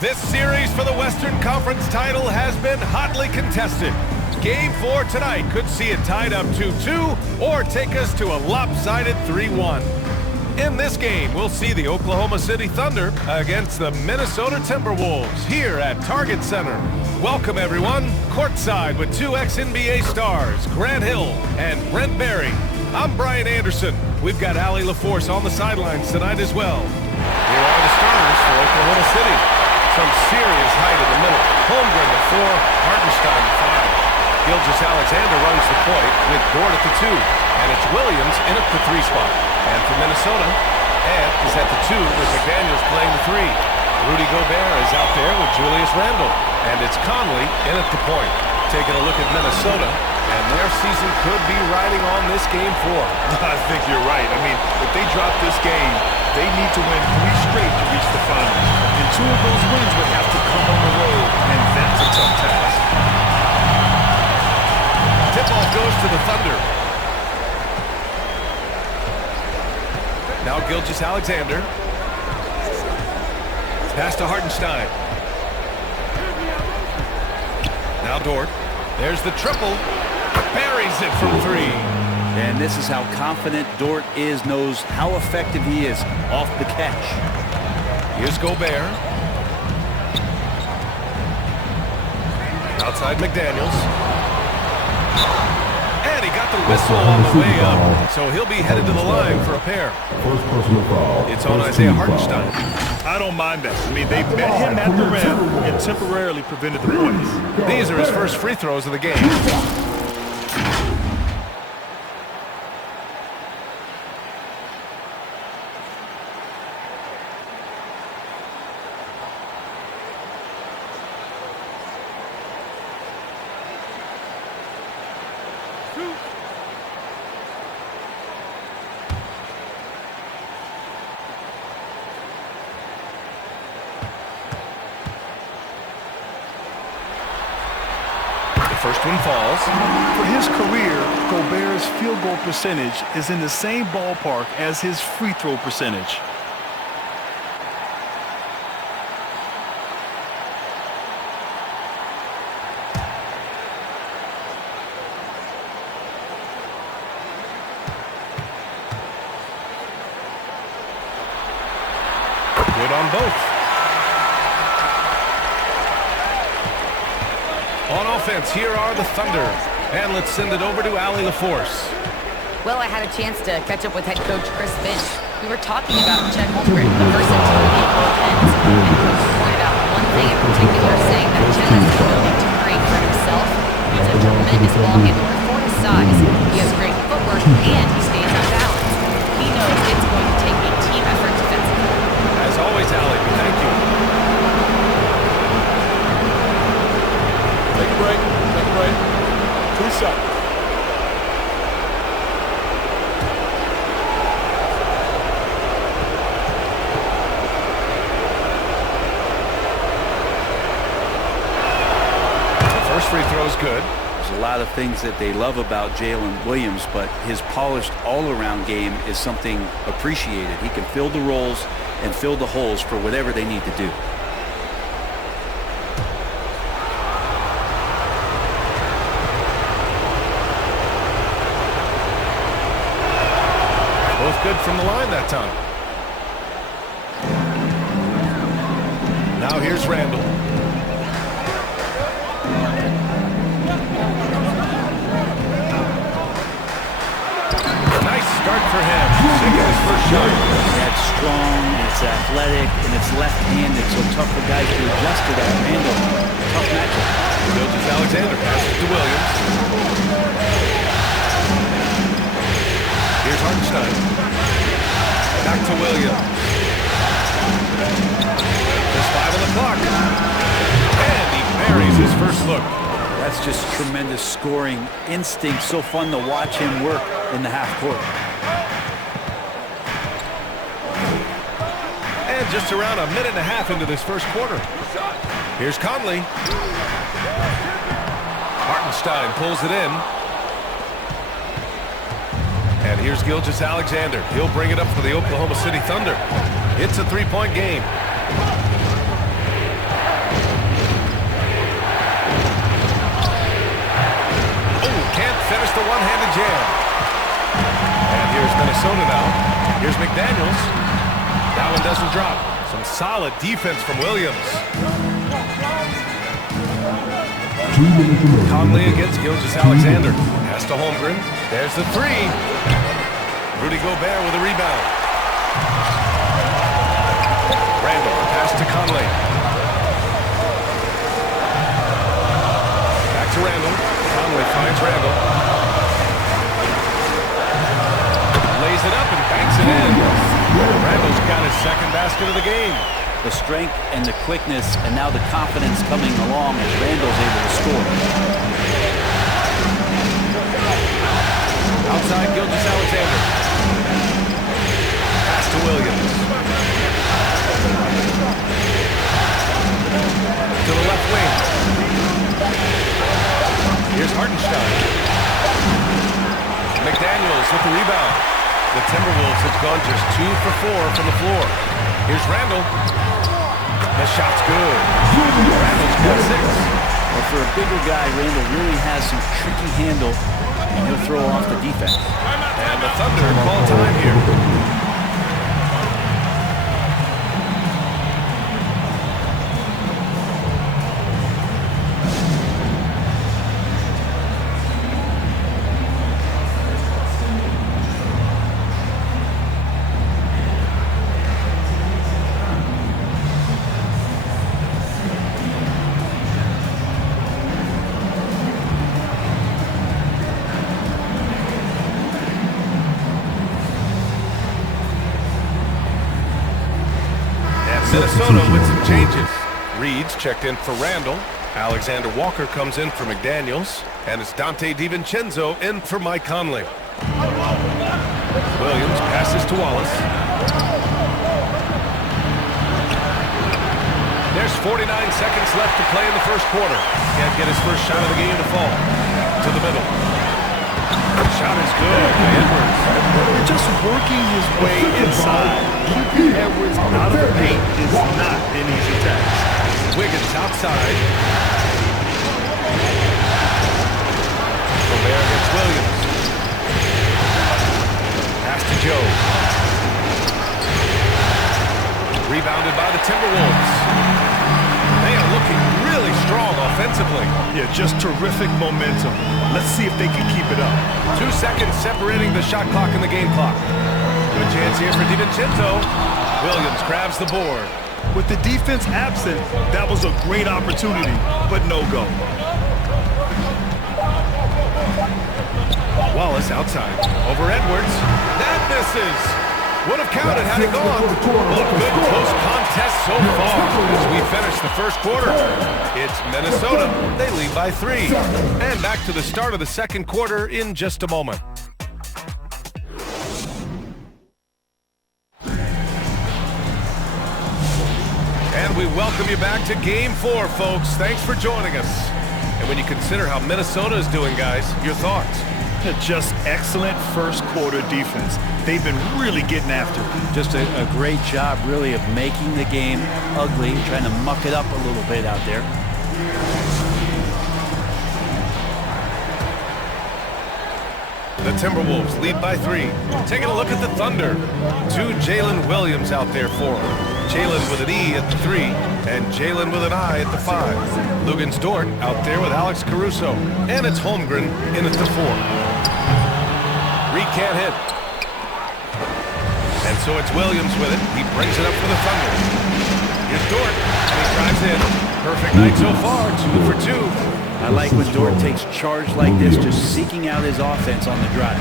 This series for the Western Conference title has been hotly contested. Game 4 tonight could see it tied up 2-2 or take us to a lopsided 3-1. In this game, we'll see the Oklahoma City Thunder against the Minnesota Timberwolves here at Target Center. Welcome, everyone. Courtside with two ex-NBA stars, Grant Hill and Brent Barry. I'm Brian Anderson. We've got Allie LaForce on the sidelines tonight as well. Here are the starters for Oklahoma City. Some serious height in the middle. Holmgren at 4, Hartenstein at 5. Gilgeous-Alexander runs the point with Dort at the 2. And it's Williams in at the 3 spot. And for Minnesota, Ed is at the 2 with McDaniels playing the 3. Rudy Gobert is out there with Julius Randle. And it's Conley in at the point. Taking a look at Minnesota, and their season could be riding on this game 4. I think you're right. I mean, if they drop this game, they need to win 3 straight to reach the finals. And 2 of those wins would have to come on the road, and that's a tough task. Tip-off goes to the Thunder. Now Gilgeous-Alexander. Pass to Hartenstein. Now Dort. There's the triple. Buries it from 3. And this is how confident Dort knows how effective he is off the catch. Here's Gobert. Outside McDaniels. And he got the whistle on the way up. So he'll be headed to the line for a pair. It's on Isaiah Hartenstein. I don't mind that. I mean, they met him at the rim and temporarily prevented the points. These are his first free throws of the game. First one falls. For his career, Gobert's field goal percentage is in the same ballpark as his free throw percentage. Good on both. On offense, here are the Thunder. And let's send it over to Allie LaForce. Well, I had a chance to catch up with head coach Chris Finch. We were talking about Chet Holmgren, the versatility of both ends. And coach pointed out one thing in particular, saying that Chet has the ability to create for himself. He's a tremendous ball handler for his size. He has great footwork, and he stays on balance. He knows it's going to take a team effort defensively. As always, Allie, thank you. Take a break. 2 shots. First free throw is good. There's a lot of things that they love about Jalen Williams, but his polished all-around game is something appreciated. He can fill the roles and fill the holes for whatever they need to do. Both good from the line that time. Now here's Randle. Nice start for him. Taking his first shot. That's strong, it's athletic, and it's left-handed, so tough for guys to adjust to that. Randle, tough matchup. Gilgeous-Alexander passes to Williams. Here's Hartenstein. Back to Williams. There's 5 on the clock. And he buries his first look. That's just tremendous scoring instinct. So fun to watch him work in the half court. And just around a minute and a half into this first quarter. Here's Conley. Hartenstein pulls it in. And here's Gilgeous-Alexander. He'll bring it up for the Oklahoma City Thunder. It's a 3-point game. can't finish the one-handed jam. And here's Minnesota now. Here's McDaniels. That one doesn't drop. Some solid defense from Williams. Conley against Gilgeous-Alexander. Pass to Holmgren. There's the three. Rudy Gobert with a rebound. Randall, pass to Conley. Back to Randall. Conley finds Randall. Lays it up and banks it in. Randall's got his second basket of the game. The strength and the quickness and now the confidence coming along as Randall's able to score. Outside Gilgeous-Alexander. Pass to Williams. To the left wing. Here's Hartenstein. McDaniels with the rebound. The Timberwolves have gone just 2 for 4 from the floor. Here's Randall. The shot's good. Randall's got 6. Well, for a bigger guy, Randall really has some tricky handle, and he'll throw off the defense. And the Thunder call time here. Minnesota with some changes. Reed's checked in for Randall. Alexander Walker comes in for McDaniels. And it's Dante DiVincenzo in for Mike Conley. Williams passes to Wallace. There's 49 seconds left to play in the first quarter. Can't get his first shot of the game to fall. To the middle. The shot is good by Edwards. Just working his way inside. Keeping Edwards out of the paint is not an easy task. Wiggins outside. Gobert against Williams. Pass to Joe. Rebounded by the Timberwolves. They are looking really strong offensively. Yeah, just terrific momentum. Let's see if they can keep it up. 2 seconds separating the shot clock and the game clock. Good chance here for DiVincenzo. Williams grabs the board. With the defense absent, that was a great opportunity, but no go. Wallace outside. Over Edwards. That misses. Would have counted had it gone. Well, a good close contest so far as we finish the first quarter. It's Minnesota. They lead by 3. And back to the start of the second quarter in just a moment. And we welcome you back to Game 4, folks. Thanks for joining us. And when you consider how Minnesota is doing, guys, your thoughts? Just excellent first quarter defense. They've been really getting after it. Just a great job, really, of making the game ugly, trying to muck it up a little bit out there. The Timberwolves lead by 3. Taking a look at the Thunder. 2 Jalen Williams out there for them. Jalen with an E at the 3, and Jalen with an I at the 5. Lugens Dort out there with Alex Caruso. And it's Holmgren in at the 4. Reed can't hit. And so it's Williams with it. He brings it up for the Thunder. Here's Dort, and he drives in. Perfect night so far, 2 for 2. I like when Dort takes charge like this, just seeking out his offense on the drive.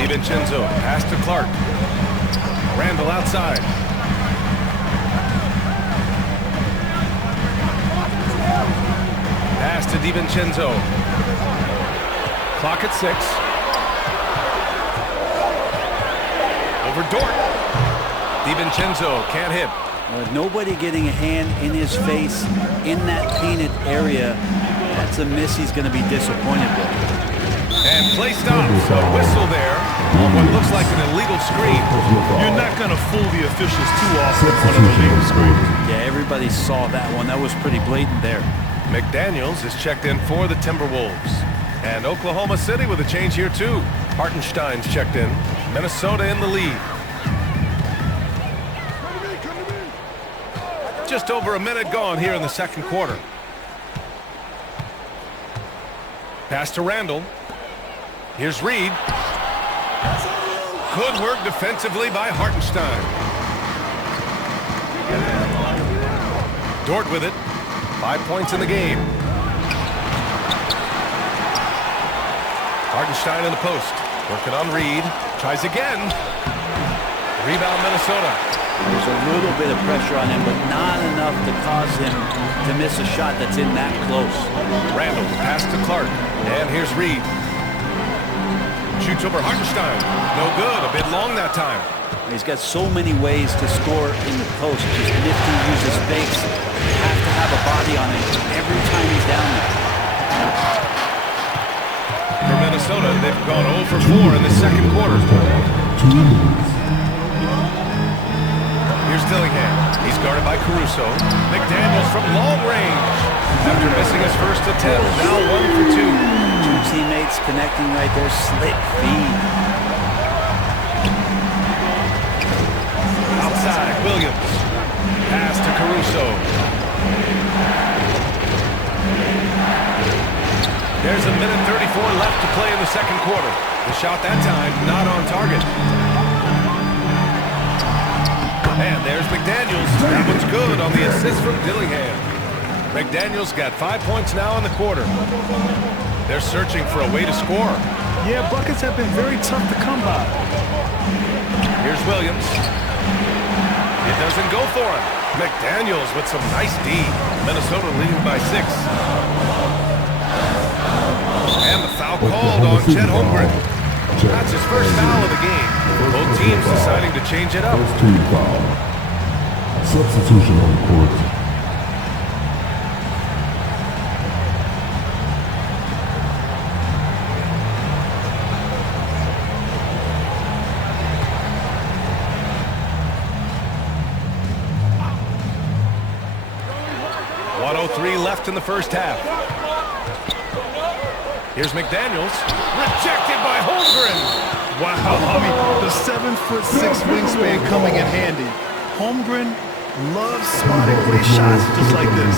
DiVincenzo, pass to Clark. Randall outside. Pass to DiVincenzo. Clock at 6. Over Dort. DiVincenzo can't hit. Nobody getting a hand in his face in that painted area. That's a miss he's going to be disappointed with. And play stops. A whistle there on what looks like an illegal screen. You're not going to fool the officials too often on an illegal screen. Yeah, everybody saw that one. That was pretty blatant there. McDaniels is checked in for the Timberwolves. And Oklahoma City with a change here too. Hartenstein's checked in. Minnesota in the lead. Just over a minute gone here in the second quarter. Pass to Randall. Here's Reed. Good work defensively by Hartenstein. Dort with it. 5 points in the game. Hartenstein in the post. Working on Reed. Tries again. Rebound Minnesota. There's a little bit of pressure on him, but not enough to cause him to miss a shot that's in that close. Randall pass to Clark. And here's Reed. Shoots over Hartenstein. No good. A bit long that time. He's got so many ways to score in the post. He's nifty, uses fakes. You have to have a body on him every time he's down there. For Minnesota, they've gone 0 for 4 in the second quarter. Here's Dillingham. He's guarded by Caruso. McDaniels from long range. After missing his first attempt, now 1 for 2. Two teammates connecting right there. Slick feed. Outside, Williams. Pass to Caruso. There's a minute 34 left to play in the second quarter. The shot that time, not on target. And there's McDaniels. That one's good on the assist from Dillingham. McDaniels got 5 points now in the quarter. They're searching for a way to score. Yeah, buckets have been very tough to come by. Here's Williams. It doesn't go for him. McDaniels with some nice D. Minnesota leading by 6. And the foul called on Chet Holmgren. That's his first foul of the game. Both teams deciding to change it up. First team foul. Substitution on the court. Left in the first half. Here's McDaniels. Rejected by Holmgren. Wow, I mean, the 7'6" wingspan coming in handy. Holmgren loves spotting great shots just like this.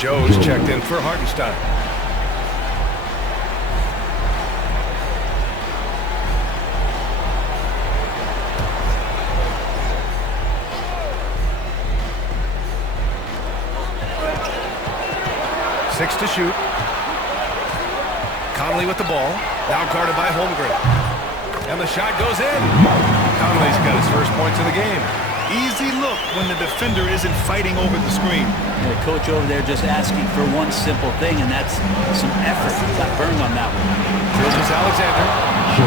Joe's checked in for Hartenstein. Six to shoot. Conley with the ball. Now guarded by Holmgren. And the shot goes in. Conley's got his first points of the game. Easy look when the defender isn't fighting over the screen. And the coach over there just asking for one simple thing, and that's some effort. Got burned on that one. Gilgeous-Alexander.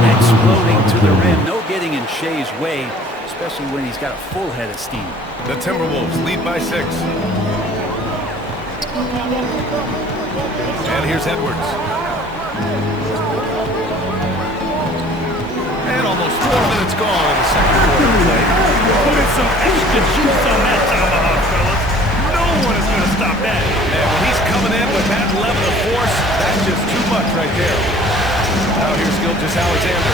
Exploding to the rim. No getting in Shea's way, especially when he's got a full head of steam. The Timberwolves lead by 6. And here's Edwards. And almost 4 minutes gone in the second quarter of play. Put some extra juice on that tomahawk, fellas. No one is going to stop that. And when he's coming in with that level of force, that's just too much right there. Now here's Gilgeous-Alexander.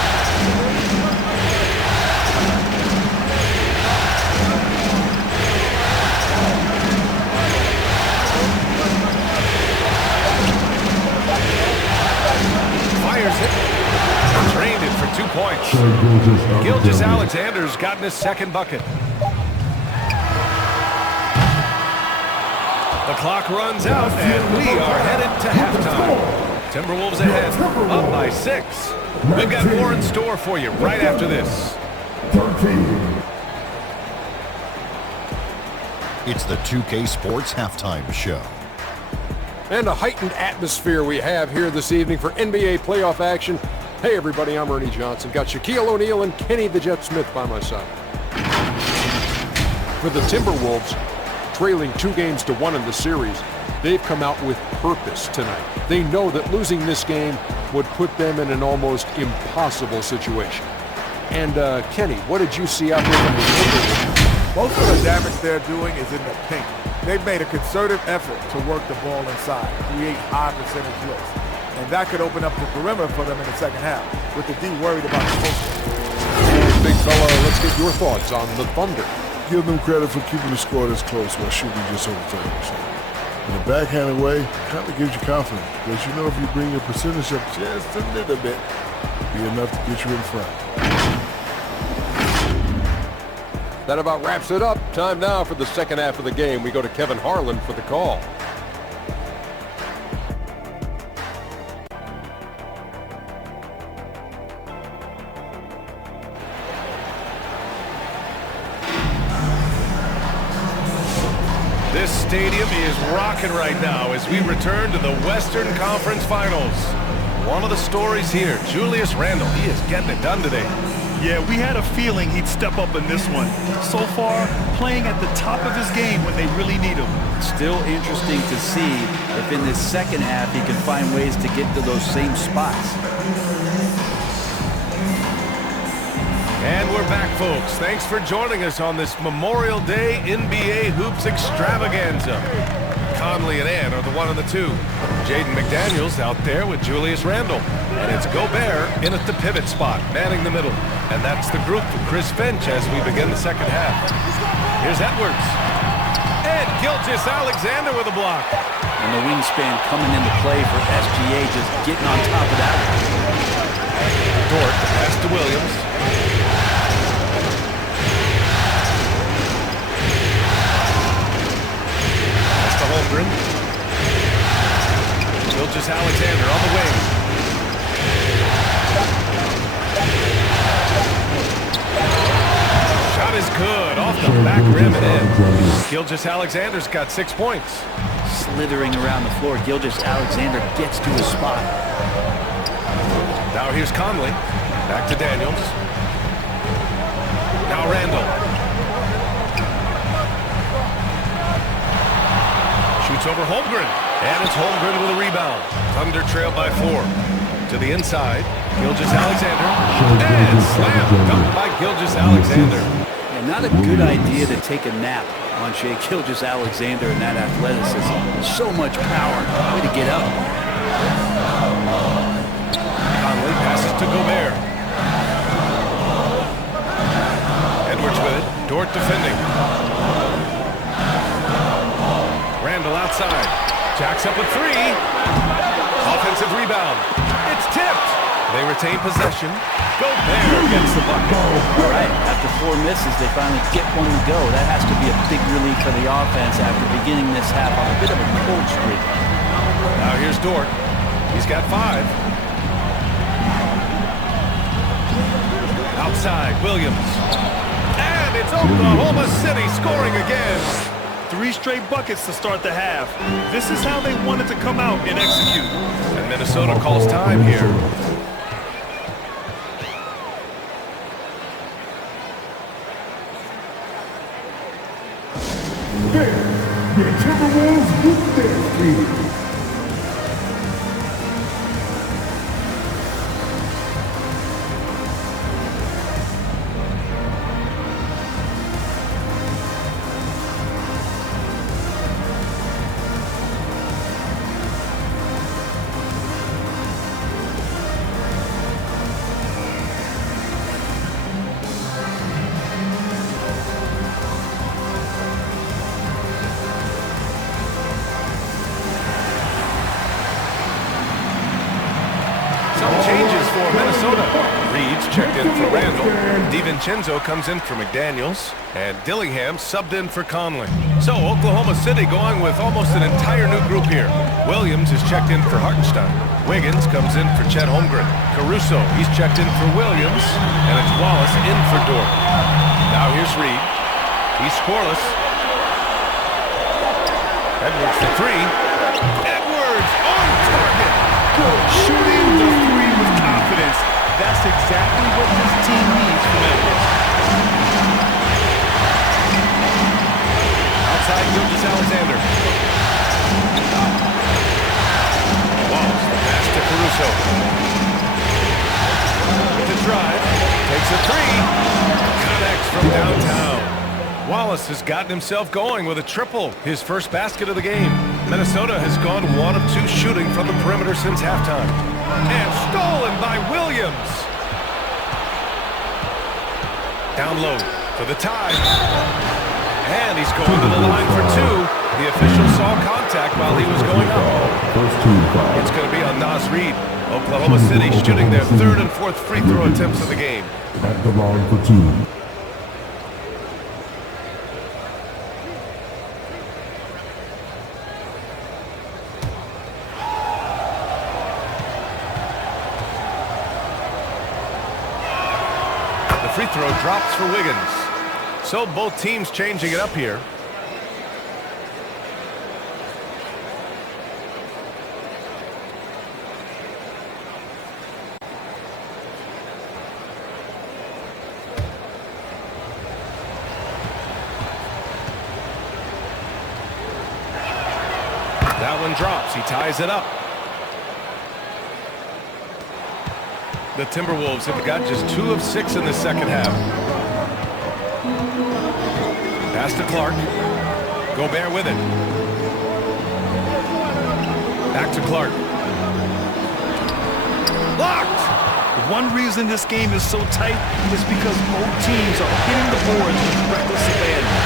Fires it. Drained it for 2 points. Gilgeous-Alexander's gotten his second bucket. The clock runs out, and we are headed to halftime. Timberwolves ahead, up by 6. We've got more in store for you right after this. It's the 2K Sports Halftime Show. And a heightened atmosphere we have here this evening for NBA playoff action. Hey everybody, I'm Ernie Johnson. Got Shaquille O'Neal and Kenny the Jet Smith by my side. For the Timberwolves, trailing 2-1 in the series, they've come out with purpose tonight. They know that losing this game would put them in an almost impossible situation. And Kenny, what did you see out there from the Timberwolves? Most of the damage they're doing is in the paint. They've made a concerted effort to work the ball inside, create high percentage looks. And that could open up the perimeter for them in the second half, with the D worried about the post. And big fella, let's get your thoughts on the Thunder. Give them credit for keeping the score this close while shooting just over 30%. In a backhanded way, kind of gives you confidence, because you know if you bring your percentage up just a little bit, it'll be enough to get you in front. That about wraps it up. Time now for the second half of the game. We go to Kevin Harlan for the call. This stadium is rocking right now as we return to the Western Conference Finals. One of the stories here, Julius Randle, he is getting it done today. Yeah, we had a feeling he'd step up in this one. So far, playing at the top of his game when they really need him. Still interesting to see if in this second half he can find ways to get to those same spots. And we're back, folks. Thanks for joining us on this Memorial Day NBA Hoops Extravaganza. Conley and Ann are the 1 and the 2. Jaden McDaniels out there with Julius Randle. And it's Gobert in at the pivot spot, manning the middle. And that's the group for Chris Finch as we begin the second half. Here's Edwards. And Gilgeous-Alexander with a block. And the wingspan coming into play for SGA, just getting on top of that one. Dort, the pass to Williams. Pass to Holmgren. Gilgeous-Alexander on the wing. Shot is good, off the back rim and in. Gilgeous-Alexander's got 6 points. Slithering around the floor, Gilgeous-Alexander gets to his spot. Now here's Conley. Back to Daniels. Now Randle. Shoots over Holmgren. And it's Holmgren with a rebound. Thunder trail by 4. To the inside. Gilgeous-Alexander. And slam dunk by Gilgeous-Alexander. And not a good idea to take a nap on Shai Gilgeous-Alexander and that athleticism. So much power. Way to get up. Conley passes to Gobert. Edwards with it. Dort defending. Randle outside. Jacks up a 3. Offensive rebound. It's tipped. They retain possession. Gobert gets the bucket. All right, after 4 misses, they finally get one to go. That has to be a big relief for the offense after beginning this half on a bit of a cold streak. Now here's Dort. He's got 5. Outside, Williams. And it's Oklahoma City scoring again. 3 straight buckets to start the half. This is how they wanted to come out and execute. And Minnesota calls time here. The Timberwolves with their lead. Checked in for Randle. DiVincenzo comes in for McDaniels. And Dillingham subbed in for Conley. So Oklahoma City going with almost an entire new group here. Williams is checked in for Hartenstein. Wiggins comes in for Chet Holmgren. Caruso, he's checked in for Williams. And it's Wallace in for Dort. Now here's Reed. He's scoreless. Edwards for 3. Edwards on target. Shooting the 3 with confidence. That's exactly what this team needs from Edwards. Outside Gilgeous-Alexander. Wallace, the pass to Caruso. With the drive. Takes a 3. Connects from downtown. Wallace has gotten himself going with a triple, his first basket of the game. Minnesota has gone 1 of 2 shooting from the perimeter since halftime. And stolen by Williams. Down low for the tie. And he's going to the line for 2. The official saw contact while he was going up. It's going to be on Naz Reid. Oklahoma City shooting their 3rd and 4th free throw attempts of the game. At the line for 2. The free throw drops for Wiggins. So both teams changing it up here. That one drops. He ties it up. The Timberwolves have got just 2 of 6 in the second half. Pass to Clark. Gobert with it. Back to Clark. Blocked! One reason this game is so tight is because both teams are hitting the boards with reckless abandon.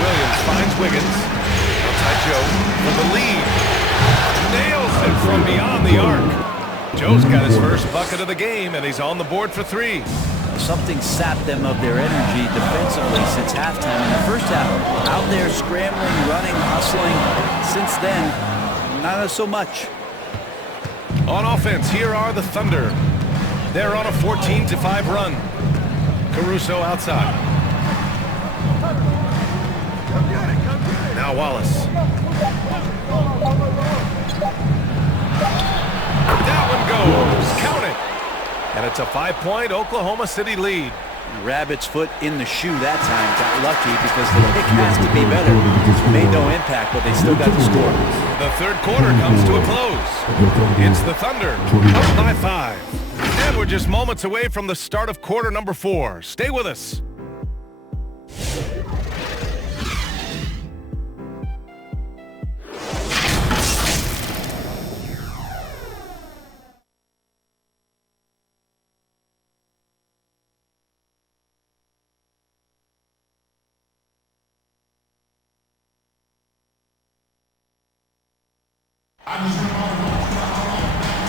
Williams finds Wiggins. Outside Joe for the lead. Nails it from beyond the arc. Joe's got his first bucket of the game, and he's on the board for 3. Something sapped them of their energy defensively since halftime. In the first half, out there scrambling, running, hustling. Since then, not so much. On offense, here are the Thunder. They're on a 14-5 run. Caruso outside. Now Wallace. That one goes. Count it. And it's a 5-point Oklahoma City lead. Rabbit's foot in the shoe that time. Got lucky because the pick has to be better. Made no impact, but they still got the score. The 3rd quarter comes to a close. It's the Thunder up by 5. And we're just moments away from the start of quarter number 4. Stay with us.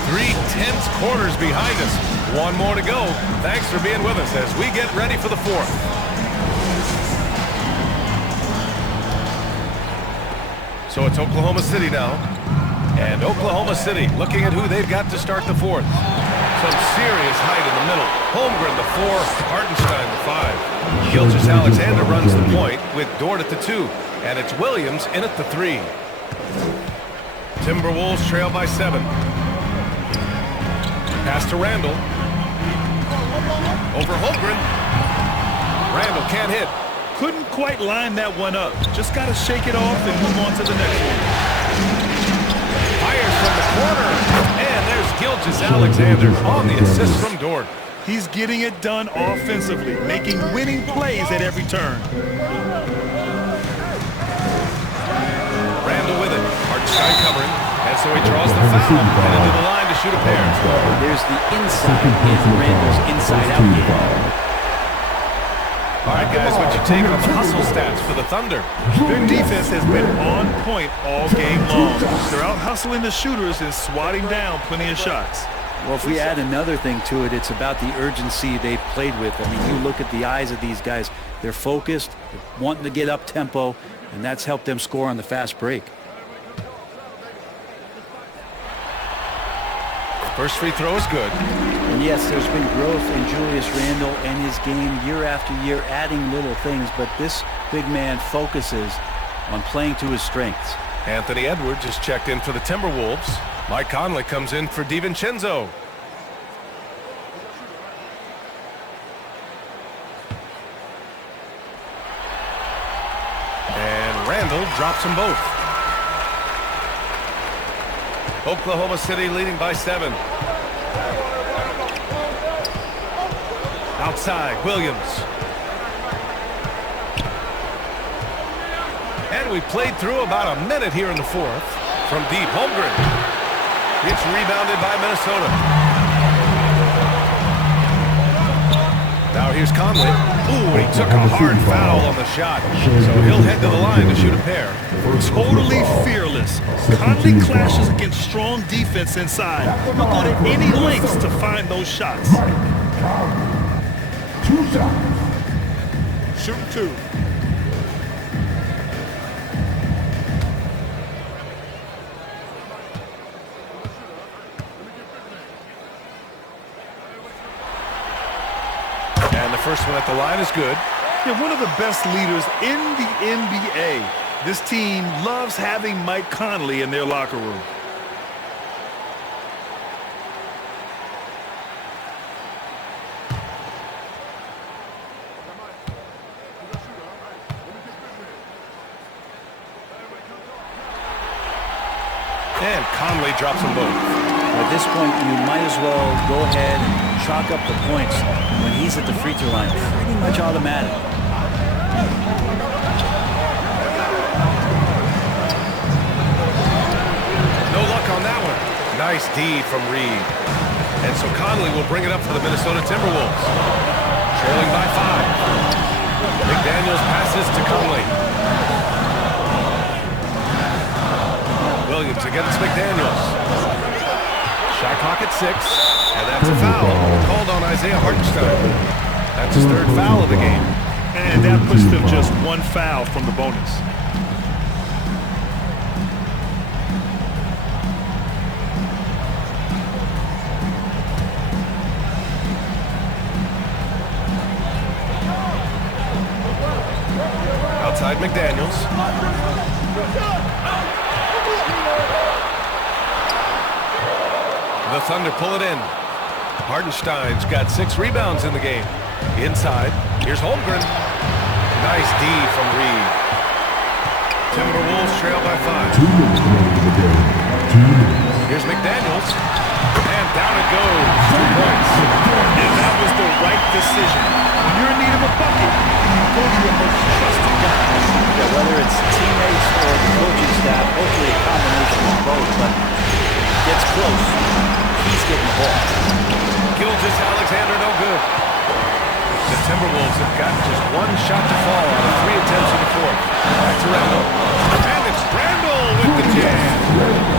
Three tense quarters behind us. One more to go. Thanks for being with us as we get ready for the 4th. So it's Oklahoma City now. And Oklahoma City looking at who they've got to start the 4th. Some serious height in the middle. Holmgren the 4, Hartenstein the 5. Gilgeous-Alexander runs the point with Dort at the 2. And it's Williams in at the 3. Timberwolves trail by 7. Pass to Randall. Over Holmgren. Randall can't hit. Couldn't quite line that one up. Just got to shake it off and move on to the next one. Fires from the corner. And there's Gilgeous-Alexander on the assist from Dort. He's getting it done offensively, making winning plays at every turn. Randall with it. Hartenstein covering. And so he draws the foul. Headed to the line to shoot a pair. There's the inside in Randall's inside-out game. All right, guys, what you take on the hustle stats for the Thunder? Their defense has been on point all game long. They're out hustling the shooters and swatting down plenty of shots. Well, if we add another thing to it, it's about the urgency they've played with. I mean, you look at the eyes of these guys. They're focused, wanting to get up tempo, and that's helped them score on the fast break. First free throw is good. And yes, there's been growth in Julius Randle and his game year after year, adding little things, but this big man focuses on playing to his strengths. Anthony Edwards just checked in for the Timberwolves. Mike Conley comes in for DiVincenzo. And Randle drops them both. Oklahoma City leading by 7. Outside, Williams. And we played through about a minute here in the fourth. From deep, Holmgren. It's rebounded by Minnesota. Now here's Conley. Ooh, he took a hard foul on the shot. So he'll head to the line to shoot a pair. Totally fearless. Conley clashes against strong defense inside. He'll go to any lengths to find those shots. 2 shots. Shooting 2. And the first one at the line is good. Yeah, one of the best leaders in the NBA. This team loves having Mike Conley in their locker room. And Conley drops them both. At this point, you might as well go ahead and chalk up the points when he's at the free throw line. Pretty much automatic. No luck on that one. Nice D from Reed. And so Conley will bring it up for the Minnesota Timberwolves. Trailing by 5. McDaniels passes to Conley. Williams against McDaniels. Shot clock at 6. And that's a foul called on Isaiah Hartenstein. That's his 3rd foul of the game. And that puts them just 1 foul from the bonus. Outside McDaniels. The Thunder pull it in. Hartenstein's got 6 rebounds in the game. Inside, here's Holmgren. Nice D from Reed. Timberwolves trail by 5. 2 minutes remaining in the game. 2 minutes. Here's McDaniels. And down it goes. 2 points. And that was the right decision. When you're in need of a bucket, you go to your most trusted guys. Yeah, whether it's teammates or the coaching staff, hopefully a combination of both, but gets close. He's getting the ball. Gilgeous-Alexander, no good. The Timberwolves have got just 1 shot to fall on 3 attempts in the fourth. Back to Randall. And it's Randall with the jam.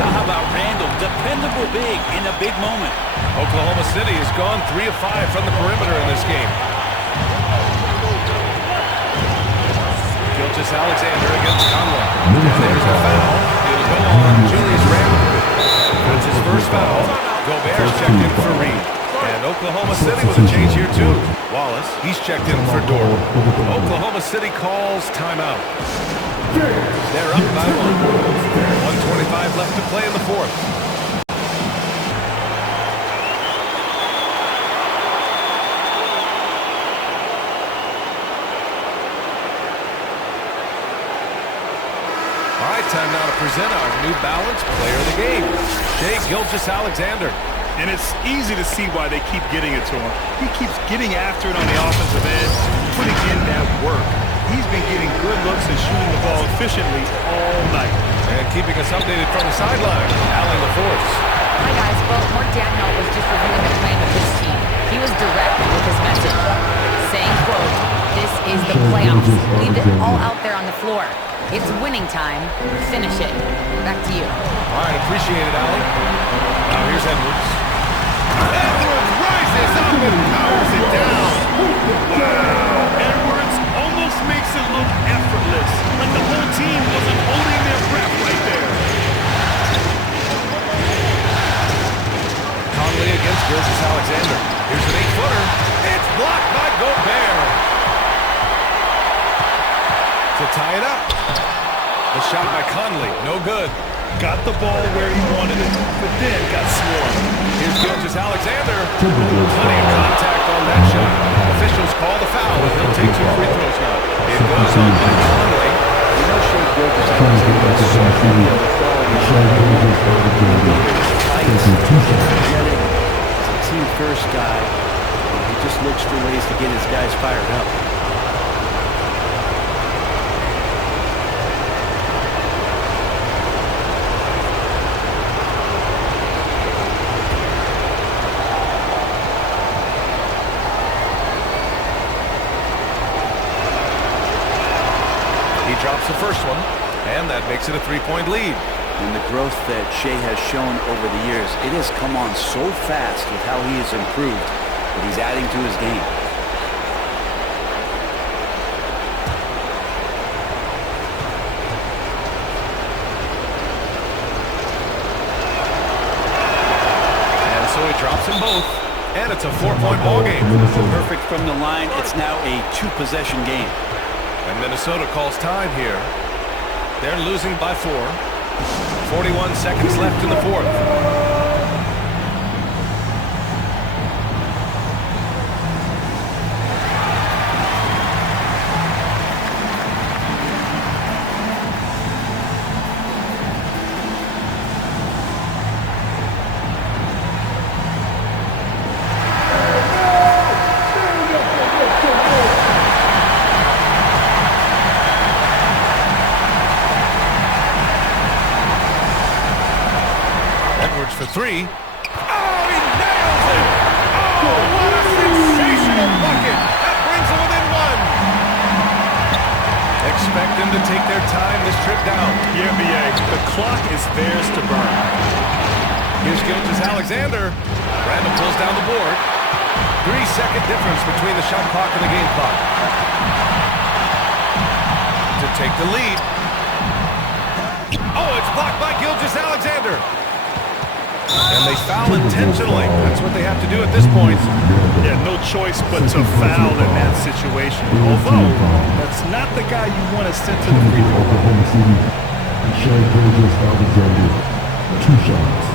Now how about Randall? Dependable big in a big moment. Oklahoma City has gone 3 of 5 from the perimeter in this game. Gilgeous-Alexander against Conley. And there's the foul. It'll go on Julius Randle. That's his first foul. Gobert's checked in for Reed. And Oklahoma City with a change here too. Wallace, he's checked in for Dort. Oklahoma City calls timeout. They're up by 1. 1:25 left to play in the fourth. All right, time now to present our New Balance Player of the Game, Shai Gilgeous-Alexander. And it's easy to see why they keep getting it to him. He keeps getting after it on the offensive end, putting in that work. He's been getting good looks and shooting the ball efficiently all night. And keeping us updated from the sideline, Allen LaForce. Hi, guys. Well, Mark Daniel was just reviewing the plan of his team. He was direct with his message, saying, quote, "This is the playoffs. Leave it all out there on the floor. It's winning time. Finish it." Back to you. All right, appreciate it, Allen. Now here's Edwards. Edwards rises up and powers it down. Wow. Edwards almost makes it look effortless, like the whole team wasn't holding their breath right there. Conley against Gilgeous-Alexander. Here's an 8-footer. It's blocked by Gobert. To tie it up. The shot by Conley, no good. Got the ball where he wanted it, but then got swarmed. Here's Gilgeous-Alexander. Plenty of contact on that shot. Officials call the foul, and he'll take 2 free throws now. It goes on by Conley. You know Shai Gilgeous-Alexander is so good on the quality energetic. He's a team-first guy. He just looks for ways to get his guys fired up. drops the first one, and that makes it a 3-point lead. And the growth that Shea has shown over the years, it has come on so fast with how he has improved that he's adding to his game. And so he drops them both, and it's a 4-point ball game. Perfect from the line. It's now a 2-possession game. And Minnesota calls time here. They're losing by 4. 41 seconds left in the fourth. For 3. Oh, he nails it! Oh, what a sensational bucket! That brings him within 1. Expect them to take their time this trip down. Yeah, NBA, the clock is theirs to burn. Here's Gilgeous-Alexander. Randall pulls down the board. 3-second difference between the shot clock and the game clock. To take the lead. Oh, it's blocked by Gilgeous-Alexander. And they foul intentionally. That's what they have to do at this point. Yeah, no choice but to foul in that situation. Although, that's not the guy you want to send to the free throw. Oklahoma City, Shea Gilgeous-Alexander, 2 shots.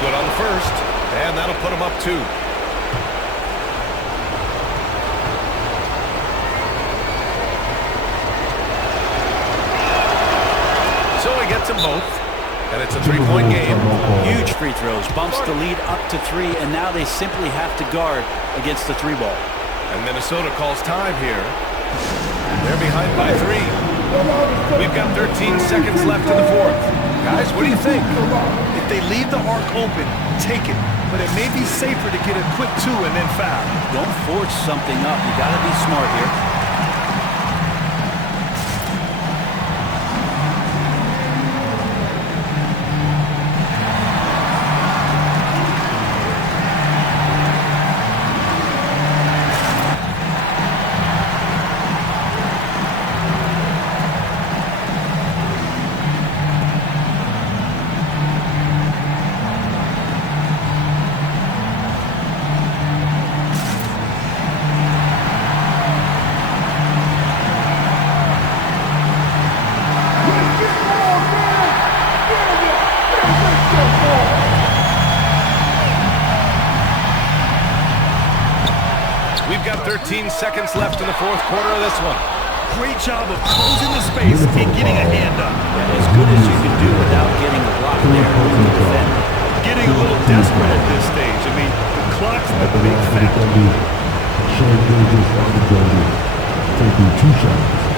Good on the first, and that'll put him up 2. So he gets them both, and it's a 3-point game. Huge free throws, bumps the lead up to 3, and now they simply have to guard against the 3-ball. And Minnesota calls time here. They're behind by 3. We've got 13 seconds left in the fourth. Guys, what do you think? If they leave the arc open, take it. But it may be safer to get a quick 2 and then foul. Don't force something up. You got to be smart here. We've got 13 seconds left in the fourth quarter of this one. Great job of closing the space and getting a hand up. As good as you can do without getting a block there to defend. Getting a little desperate at this stage. I mean, the clock's the big factor. Shea Gilgeous-Alexander taking 2 shots.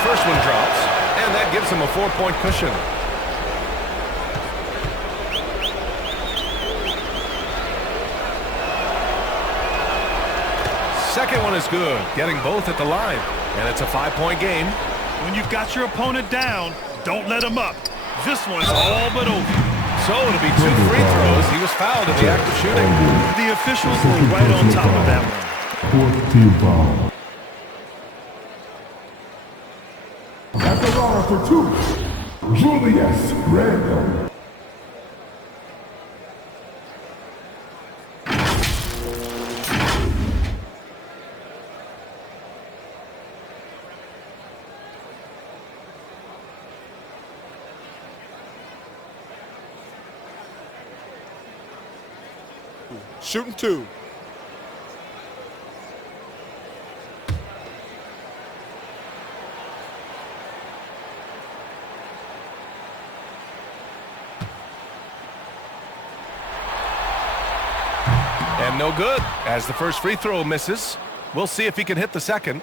First one drops, and that gives him a 4-point cushion. Second one is good, getting both at the line, and it's a 5-point game. When you've got your opponent down, don't let him up. This one's all but over. So it'll be 2 free throws. He was fouled in the act of shooting. The officials were right on top of that one. 4th team foul. At the line for 2, Julius Randle. Shooting 2. no good as the first free throw misses. We'll see if he can hit the second.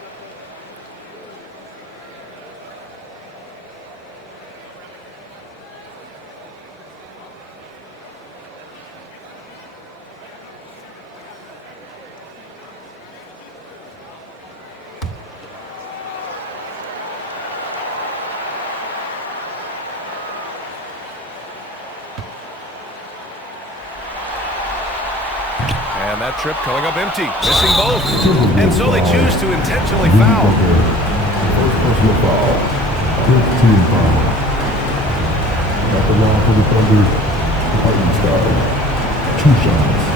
And that trip coming up empty, missing both. And so they choose to intentionally foul. First personal foul. 15 foul. At the line for the Thunder, Harden style. 2 shots.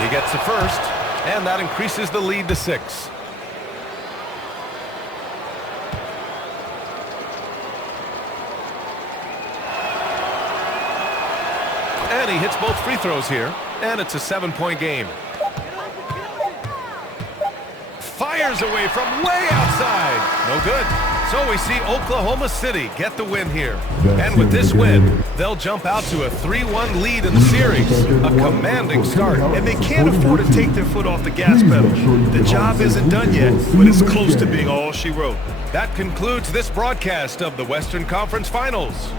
He gets the first. And that increases the lead to 6. And he hits both free throws here. And it's a 7-point game. Fires away from way outside. No good. So we see Oklahoma City get the win here. And with this win, they'll jump out to a 3-1 lead in the series. A commanding start. And they can't afford to take their foot off the gas pedal. The job isn't done yet, but it's close to being all she wrote. That concludes this broadcast of the Western Conference Finals.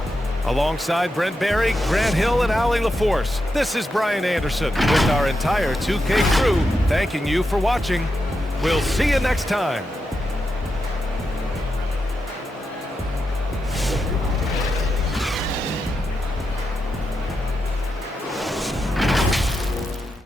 Alongside Brent Barry, Grant Hill, and Allie LaForce, this is Brian Anderson with our entire 2K crew thanking you for watching. We'll see you next time.